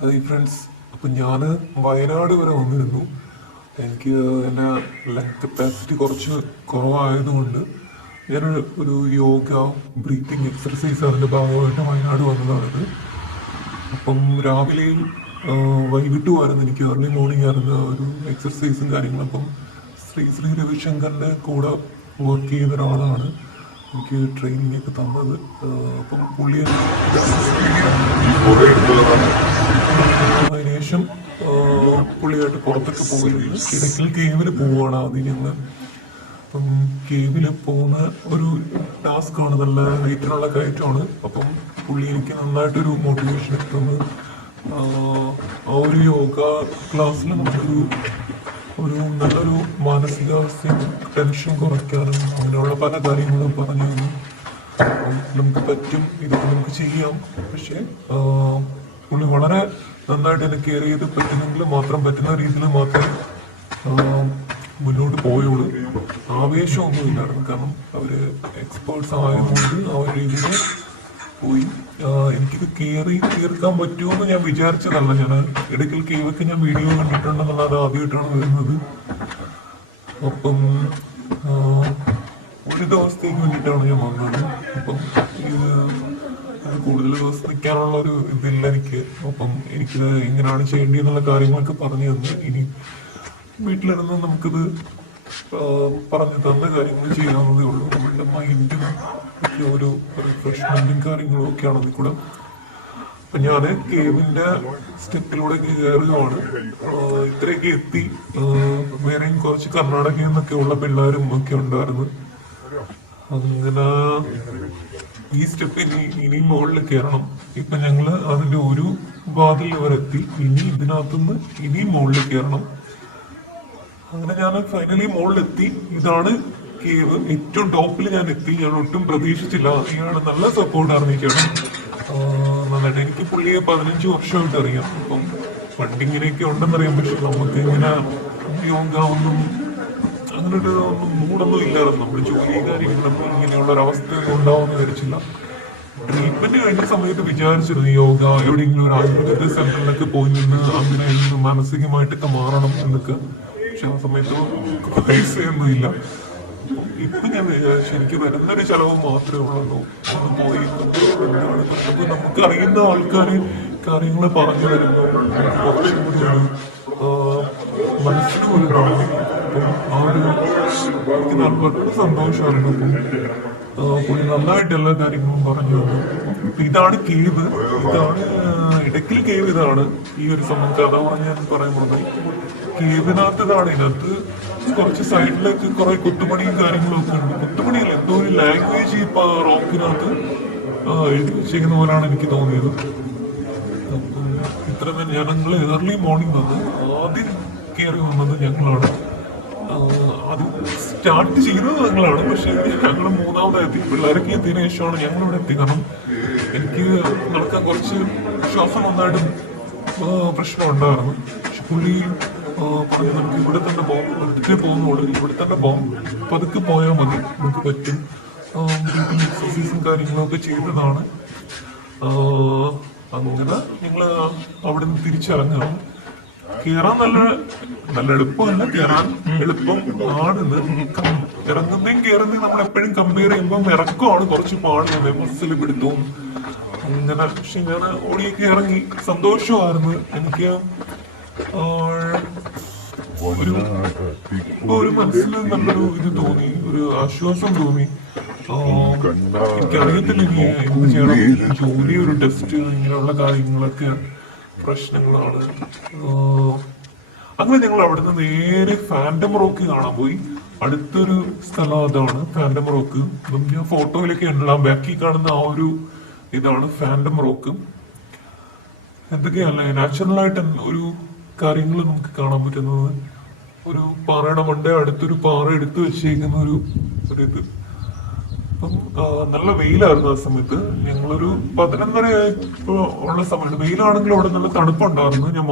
Hi friends, അപ്പം ഞാൻ വയനാട് വരെ വന്നിരുന്നു. എനിക്ക് എൻ്റെ ലങ് കപ്പാസിറ്റി കുറച്ച് കുറവായതുകൊണ്ട് ഞാൻ ഒരു യോഗ ബ്രീത്തിങ് എക്സർസൈസ് അതിൻ്റെ ഭാഗമായിട്ട് വയനാട് വന്നതാണിത്. അപ്പം രാവിലെയും വൈകിട്ടുമായിരുന്നു എനിക്ക് ഏർലി മോർണിംഗ് ആയിരുന്നു ഒരു എക്സർസൈസും കാര്യങ്ങളും. അപ്പം ശ്രീ രവിശങ്കറിൻ്റെ കൂടെ വർക്ക് ചെയ്യുന്ന ഒരാളാണ് എനിക്ക് ട്രെയിനിങ് ഒക്കെ തന്നത്. അപ്പം പുള്ളി അതിനുശേഷം പുള്ളിയായിട്ട് പുറത്തൊക്കെ പോയിരുന്നു. ഇടയ്ക്കൽ കേവിൽ പോവുകയാണ് ആദ്യം ഞങ്ങൾ. അപ്പം കേവിൽ പോകുന്ന ഒരു ടാസ്ക്കാണ്, നല്ല ഹൈറ്റിനുള്ള കയറ്റമാണ്. അപ്പം പുള്ളി എനിക്ക് നന്നായിട്ടൊരു മോട്ടിവേഷൻ എത്തുന്നത് ആ ഒരു യോഗ ക്ലാസ്സിൽ നമുക്കൊരു നല്ലൊരു മാനസികാവസ്ഥയും ടെൻഷൻ കുറയ്ക്കാനും അങ്ങനെയുള്ള പല കാര്യങ്ങളും പറഞ്ഞു തന്നു. നമുക്ക് പറ്റും, ഇതൊക്കെ നമുക്ക് ചെയ്യാം. പക്ഷെ പുള്ളി വളരെ നന്നായിട്ട് എന്നെ കെയർ ചെയ്ത് പറ്റുന്നെങ്കിൽ മാത്രം പറ്റുന്ന രീതിയിൽ മാത്രമേ മുന്നോട്ട് പോയുള്ളൂ. ആവേശമൊന്നുമില്ലായിരുന്നു, കാരണം അവര് എക്സ്പേർട്സ് ആയതുകൊണ്ട് ആ ഒരു രീതിയിൽ പോയി. എനിക്കിത് തീർക്കാൻ പറ്റുമെന്ന് ഞാൻ വിചാരിച്ചതല്ല. ഞാൻ ഇടയ്ക്കൽ കേവൊക്കെ ഞാൻ വീഡിയോ കണ്ടിട്ടുണ്ടെന്നുള്ളത് ആദ്യമായിട്ടാണ് വരുന്നത്. അപ്പം ഒരു ദിവസത്തേക്ക് വേണ്ടിയിട്ടാണ് ഞാൻ വന്നത്. അപ്പം ഇത് കൂടുതൽ ദിവസം നിൽക്കാനുള്ള ഒരു ഇതില്ല എനിക്ക്. അപ്പം എനിക്കിത് എങ്ങനെയാണ് ചെയ്യേണ്ടതെന്നുള്ള കാര്യങ്ങളൊക്കെ പറഞ്ഞു തന്നു. ഇനി വീട്ടിലിരുന്ന് നമുക്കിത് പറഞ്ഞു തന്ന കാര്യങ്ങൾ ചെയ്യാവുന്നതേ ഉള്ളൂ. നമ്മളുടെ മൈൻഡും ഒക്കെ ഒരു റിഫ്രഷ്മെന്റും കാര്യങ്ങളും ഒക്കെയാണ് അതിൽ കൂടെ. അപ്പൊ ഞാൻ കേവിന്റെ സ്റ്റെപ്പിലൂടെ കയറുകയാണ്. ഇത്രയൊക്കെ എത്തി. വേറെയും കുറച്ച് കർണാടകയിൽ നിന്നൊക്കെ ഉള്ള പിള്ളേരും ഒക്കെ ഉണ്ടായിരുന്നു. അങ്ങനെ ഈ സ്റ്റെപ്പ് ഇനി മുകളിൽ കയറണം. ഇപ്പൊ ഞങ്ങള് അതിന്റെ ഒരു വാതിൽ വരെ എത്തി. ഇനി ഇതിനകത്തുനിന്ന് ഇനി മുകളിൽ കയറണം. അങ്ങനെ ഞാൻ ഫൈനലി മുകളിലെത്തി. ഇതാണ് കേവ്. ഏറ്റവും ടോപ്പിൽ ഞാൻ എത്തി. ഞാൻ ഒട്ടും പ്രതീക്ഷിച്ചില്ല. ഇയാള് നല്ല സപ്പോർട്ടാണ് എനിക്കാണ്. നന്നായിട്ട് എനിക്ക് പുള്ളിയെ 15 വർഷമായിട്ട് അറിയാം. അപ്പം ഫണ്ടിങ്ങിനെയൊക്കെ ഉണ്ടെന്നറിയാം. പക്ഷെ നമുക്ക് ഇങ്ങനെ യോഗ ഒന്നും അങ്ങനെ ഒരു മൂടൊന്നും ഇല്ലായിരുന്നു. നമ്മൾ ജോലി കാര്യങ്ങളൊന്നും ഇങ്ങനെയുള്ള ഒരു അവസ്ഥ ഉണ്ടാവുമെന്ന് വിചാരിച്ചില്ല. ട്രീറ്റ്മെന്റ് കഴിഞ്ഞ സമയത്ത് വിചാരിച്ചിരുന്നു യോഗ എവിടെയെങ്കിലും ഒരു ആയുർവേദ സെന്ററിലൊക്കെ പോയി നിന്ന് അങ്ങനെ മാനസികമായിട്ടൊക്കെ മാറണം എന്നൊക്കെ. പക്ഷെ ആ സമയത്ത് പൈസയൊന്നും ഇല്ല. ഇപ്പൊ ഞാൻ വിചാരിച്ചു എനിക്ക് വരുന്നൊരു ചെലവ് മാത്രമേ ഉള്ളൂ. ഒന്ന് പോയി എന്താണ് അപ്പൊ നമുക്ക് അറിയുന്ന ആൾക്കാര് കാര്യങ്ങൾ പറഞ്ഞു തരുന്നു. കുറച്ചും കൂടി മനസ്സിന് ഒരു ആ ഒരു എനിക്ക് വളരെ സന്തോഷമായിരുന്നു. അപ്പം പുള്ളി നന്നായിട്ട് എല്ലാ കാര്യങ്ങളും പറഞ്ഞു തന്നു. ഇതാണ് കേവ്. ഇതാണ് ഇടയ്ക്കൽ കേവ്. ഇതാണ് ഈ ഒരു സംബന്ധിച്ച് കഥ പറഞ്ഞ് ഞാൻ പറയാൻ പറഞ്ഞത്. കേവിനകത്ത് ഇതാണ്. ഇതിനകത്ത് കുറച്ച് സൈഡിലേക്ക് കുറെ കുത്തുപണിയും കാര്യങ്ങളും ഒക്കെ ഉണ്ട്. കുത്തുപണിയല്ല, എന്തോ ഒരു ലാംഗ്വേജ് ഇപ്പൊ റോക്കിനകത്ത് എഴുതി വെച്ചിരിക്കുന്ന പോലെയാണ് എനിക്ക് തോന്നിയത്. അപ്പം ഇത്ര ഞങ്ങൾ ഏർലി മോർണിംഗ് വന്ന് ആദ്യം കയറി വന്നത് ഞങ്ങളാണ്. അത് സ്റ്റാർട്ട് ചെയ്തത് ഞങ്ങളാണ്. പക്ഷെ ഞങ്ങൾ മൂന്നാമതെത്തി. പിള്ളേരൊക്കെ എത്തിയതിനു ശേഷമാണ് ഞങ്ങളിവിടെ എത്തി. കാരണം എനിക്ക് നടക്കാൻ കുറച്ച് ശ്വാസം നന്നായിട്ടും പ്രശ്നം ഉണ്ടായിരുന്നു. പക്ഷെ പുള്ളി പറഞ്ഞു നമുക്ക് ഇവിടെ തന്നെ പോകാം, പതുക്കെ പോകുന്നുള്ളൂ, ഇവിടെ തന്നെ പോകാം, പതുക്കെ പോയാൽ മതി, നമുക്ക് പറ്റും. എക്സസൈസും കാര്യങ്ങളൊക്കെ ചെയ്തതാണ്. അങ്ങനെ ഞങ്ങള് അവിടെ നിന്ന് തിരിച്ചിറങ്ങാം. കയറാൻ നല്ല എളുപ്പമല്ല, കയറാൻ എളുപ്പം ആണെന്ന്. ഇറങ്ങുന്നതും കയറുന്നതും നമ്മൾ എപ്പോഴും കമ്പയർ ചെയ്യുമ്പോൾ ഇറക്കമാണ് കുറച്ച് പാടുന്നത്, ബസ്സിൽ പിടുത്തവും അങ്ങനെ. പക്ഷെ ഞാൻ ഓടിയൊക്കെ ഇറങ്ങി. സന്തോഷമായിരുന്നു എനിക്ക്. ഒരു മനസ്സിൽ നല്ലൊരു ഇത് തോന്നി, ഒരു ആശ്വാസം തോന്നി. എനിക്കറിയത്തില്ല ഇനി എന്ത് ചെയ്യണം. ജോലി, ഒരു ടെസ്റ്റ്, ഇങ്ങനെയുള്ള കാര്യങ്ങളൊക്കെ പ്രശ്നങ്ങളാണ്. അങ്ങനെ ഞങ്ങൾ അവിടുന്ന് നേരെ ഫാൻറ്റം റോക്ക് കാണാൻ പോയി. അടുത്തൊരു സ്ഥലം അതാണ് ഫാൻറ്റം റോക്ക്. ഞാൻ ഫോട്ടോയിലൊക്കെ ഉണ്ടല്ലോ, ബാക്കി കാണുന്ന ആ ഒരു ഇതാണ് ഫാൻറ്റം റോക്ക്. എന്തൊക്കെയല്ലേ നാച്ചുറലായിട്ട് ഒരു കാര്യങ്ങൾ നമുക്ക് കാണാൻ പറ്റുന്നത്. ഒരു പാറയുടെ മണ്ട അടുത്തൊരു പാറ എടുത്തു വെച്ചേക്കുന്ന ഒരു ഇത്. അപ്പം നല്ല വെയിലായിരുന്നു ആ സമയത്ത്. ഞങ്ങളൊരു 11:30 ഉള്ള സമയത്ത്. വെയിലാണെങ്കിലും അവിടെ നല്ല തണുപ്പുണ്ടായിരുന്നു. ഞാൻ